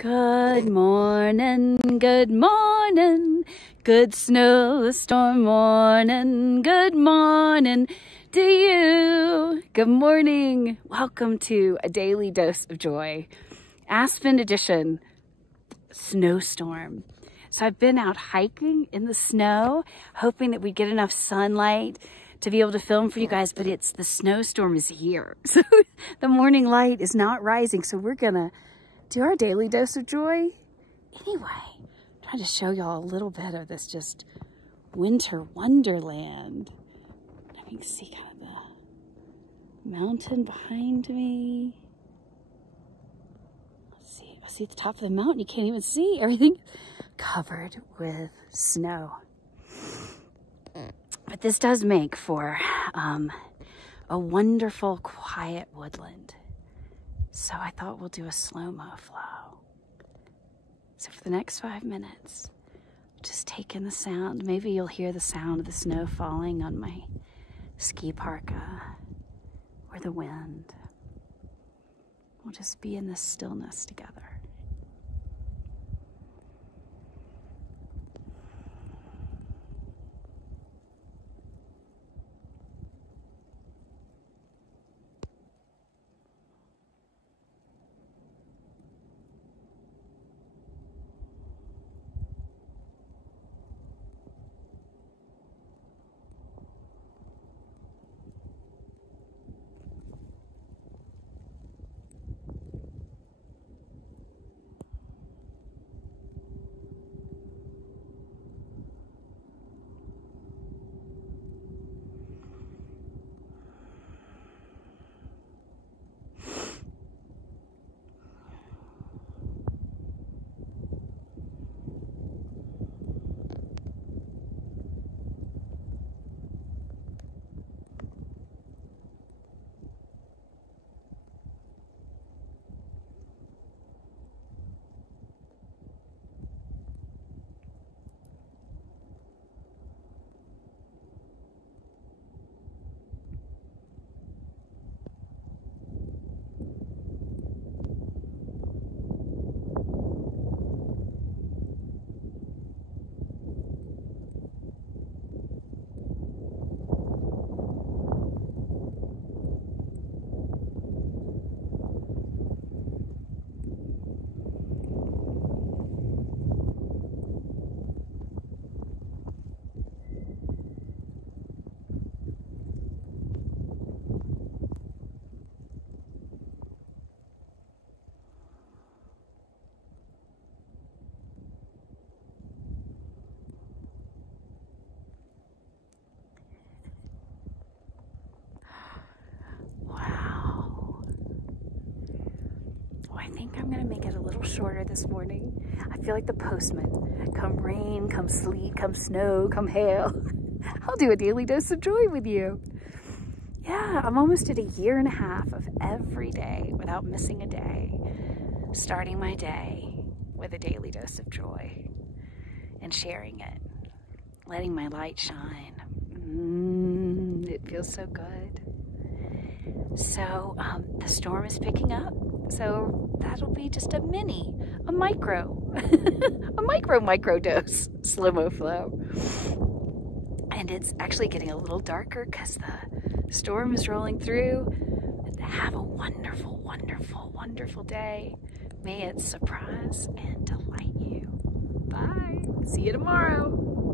Good morning, good snowstorm morning, good morning to you. Good morning. Welcome to a daily dose of joy. Aspen edition, snowstorm. So I've been out hiking in the snow, hoping that we'd get enough sunlight to be able to film for you guys, but the snowstorm is here. So the morning light is not rising. So we're gonna do our daily dose of joy. Anyway, I'm trying to show y'all a little bit of this just winter wonderland. You can see kind of the mountain behind me. Let's see, I see at the top of the mountain, you can't even see everything covered with snow. But this does make for a wonderful, quiet woodland. So I thought we'll do a slow-mo flow. So for the next 5 minutes, just take in the sound. Maybe you'll hear the sound of the snow falling on my ski parka or the wind. We'll just be in this stillness together. I think I'm gonna make it a little shorter this morning. I feel like the postman. Come rain, come sleet, come snow, come hail. I'll do a daily dose of joy with you. Yeah, I'm almost at 1.5 years of every day without missing a day. Starting my day with a daily dose of joy and sharing it. Letting my light shine. It feels so good. So the storm is picking up. So that'll be just a micro dose, Slo-Mo Flow. And it's actually getting a little darker because the storm is rolling through. Have a wonderful, wonderful, wonderful day. May it surprise and delight you. Bye. See you tomorrow.